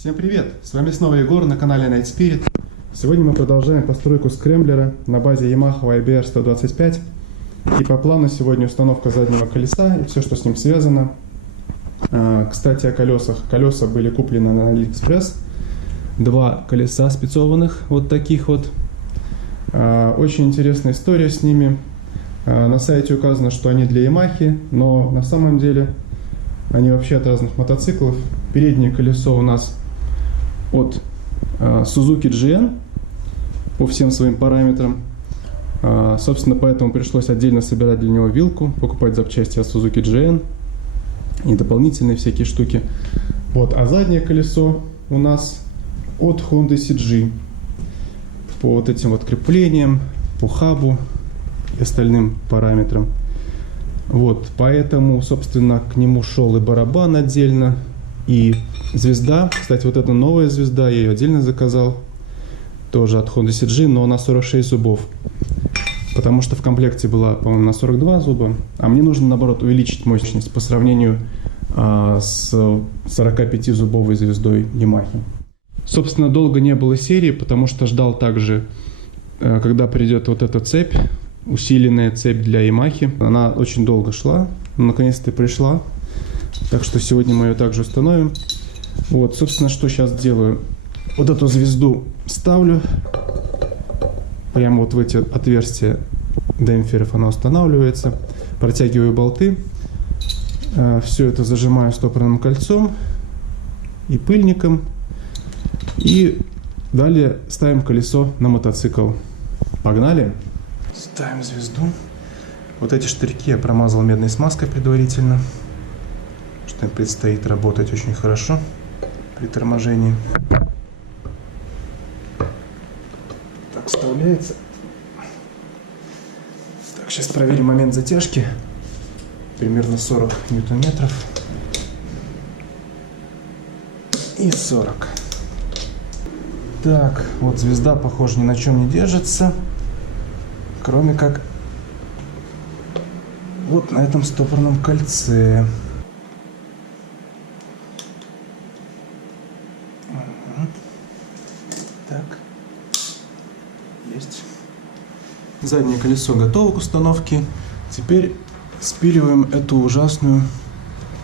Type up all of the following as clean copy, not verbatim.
Всем привет! С вами снова Егор на канале Night Spirit. Сегодня мы продолжаем постройку скрэмблера на базе Yamaha YBR 125. И по плану сегодня установка заднего колеса и все, что с ним связано. Кстати, о колесах. Колеса были куплены на AliExpress. Два колеса спецованных, вот таких вот. Очень интересная история с ними. На сайте указано, что они для Yamaha, но на самом деле они вообще от разных мотоциклов. Переднее колесо у нас от Suzuki GN по всем своим параметрам. Собственно, поэтому пришлось отдельно собирать для него вилку, покупать запчасти от Suzuki GN и дополнительные всякие штуки. Вот, а заднее колесо у нас от Honda CG по вот этим вот креплениям, по хабу и остальным параметрам. Вот, поэтому, собственно, к нему шел и барабан отдельно, и звезда. Кстати, вот эта новая звезда, я ее отдельно заказал, тоже от Honda CG, но на 46 зубов. Потому что в комплекте была, по-моему, на 42 зуба, а мне нужно, наоборот, увеличить мощность по сравнению с 45-зубовой звездой Yamaha. Собственно, долго не было серии, потому что ждал также, когда придет вот эта цепь, усиленная цепь для Yamaha. Она очень долго шла, но наконец-то пришла. Так что сегодня мы ее также установим. Вот, собственно, что сейчас делаю. Вот эту звезду ставлю. Прямо вот в эти отверстия демпферов она устанавливается. Протягиваю болты. Все это зажимаю стопорным кольцом и пыльником. И далее ставим колесо на мотоцикл. Погнали! Ставим звезду. Вот эти штырьки я промазал медной смазкой предварительно. Что им предстоит работать очень хорошо при торможении. Так, вставляется. Так, сейчас проверим момент затяжки. Примерно 40 ньютон-метров. И 40. Так, вот звезда, похоже, ни на чем не держится. Кроме как вот на этом стопорном кольце. Так, есть. Заднее колесо готово к установке. Теперь спиливаем эту ужасную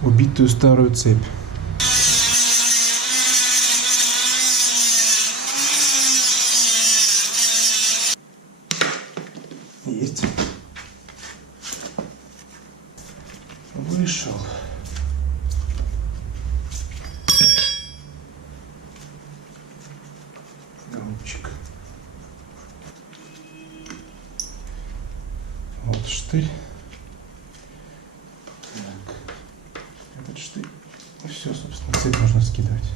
убитую старую цепь. Есть. Вышел. Голубчик. Вот штырь. Так. Этот штырь. И все, собственно, цепь можно скидывать.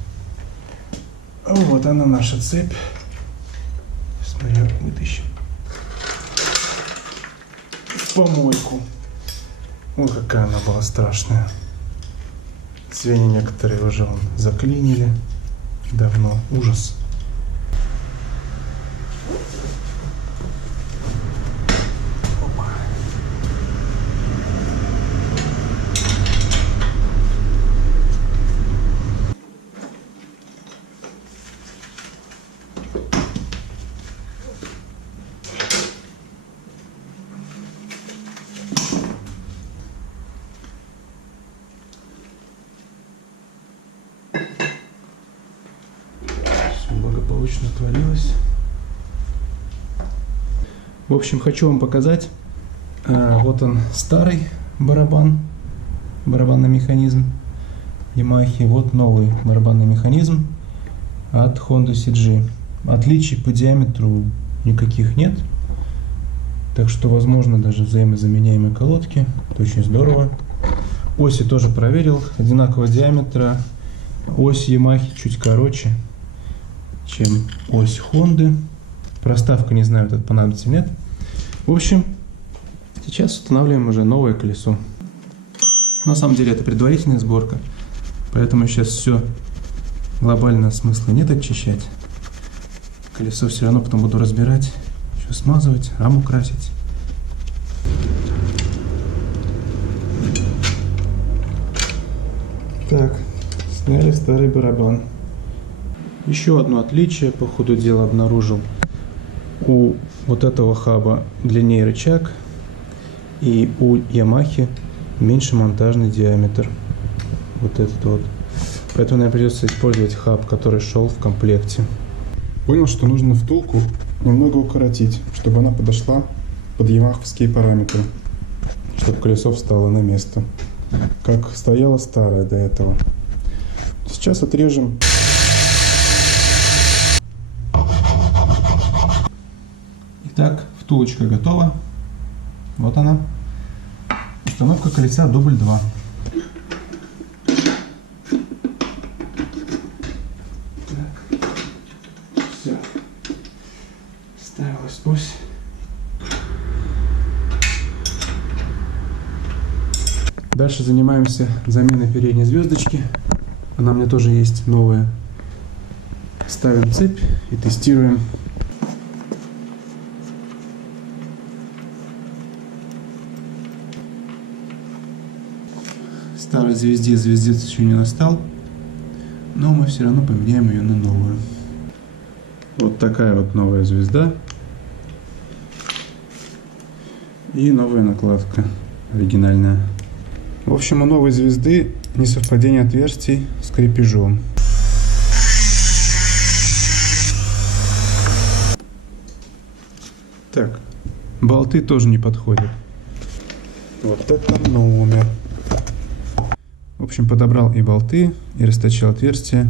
Вот она, наша цепь. Сейчас мы ее вытащим. В помойку. Ой, какая она была страшная. Звенья некоторые уже заклинили. Давно. Ужас. Благополучно отвалилось. В общем, хочу вам показать. Вот он, старый барабанный механизм Yamaha. Вот новый барабанный механизм от Honda CG. Отличий по диаметру никаких нет. Так что, возможно, даже взаимозаменяемые колодки. Это очень здорово. Оси тоже проверил. Одинакового диаметра. Ось Yamaha чуть короче, чем ось Honda. Проставка, не знаю, это понадобится или нет. В общем, сейчас устанавливаем уже новое колесо. На самом деле это предварительная сборка, поэтому сейчас все глобально смысла нет очищать. Колесо все равно потом буду разбирать, еще смазывать, раму красить. Так, сняли старый барабан. Еще одно отличие по ходу дела обнаружил. У вот этого хаба длиннее рычаг, и у Ямахи меньше монтажный диаметр. Вот этот вот. Поэтому мне придется использовать хаб, который шел в комплекте. Понял, что нужно втулку немного укоротить, чтобы она подошла под ямаховские параметры, чтобы колесо встало на место, как стояло старое до этого. Сейчас отрежем. Итак, втулочка готова. Вот она. Установка колеса дубль 2. Все. Ставилась ось. Дальше занимаемся заменой передней звездочки. Она у меня тоже есть новая. Ставим цепь и тестируем. Старой звездец еще не настал, но мы все равно поменяем ее на новую. Вот такая вот новая звезда и новая накладка оригинальная. В общем, у новой звезды несовпадение отверстий с крепежом. Так, болты тоже не подходят. Вот это номер. В общем, подобрал и болты, и расточил отверстия.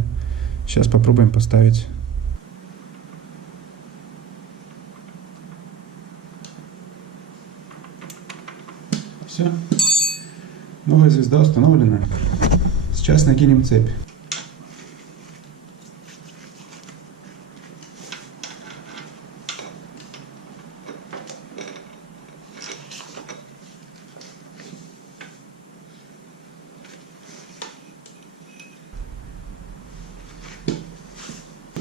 Сейчас попробуем поставить. Все. Новая звезда установлена. Сейчас накинем цепь.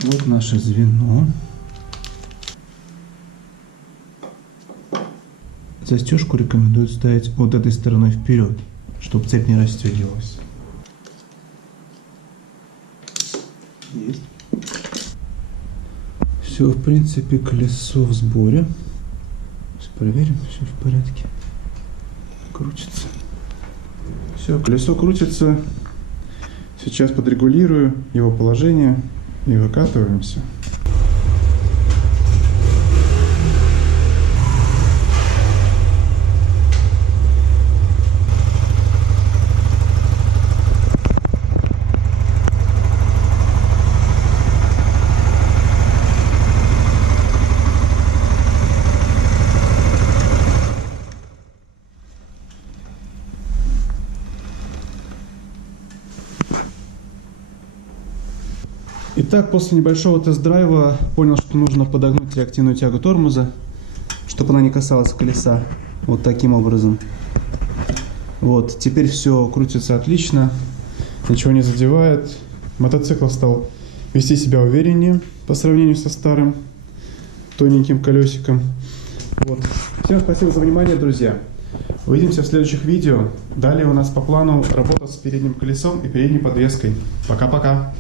Вот наше звено. Застежку рекомендуют ставить вот этой стороной вперед, чтобы цепь не расстегивалась. Есть. Все, в принципе, колесо в сборе. Сейчас проверим, все в порядке. Крутится. Все, колесо крутится. Сейчас подрегулирую его положение. И выкатываемся. Итак, после небольшого тест-драйва понял, что нужно подогнуть реактивную тягу тормоза, чтобы она не касалась колеса. Вот таким образом. Вот, теперь все крутится отлично, ничего не задевает. Мотоцикл стал вести себя увереннее по сравнению со старым тоненьким колесиком. Вот. Всем спасибо за внимание, друзья. Увидимся в следующих видео. Далее у нас по плану работа с передним колесом и передней подвеской. Пока-пока.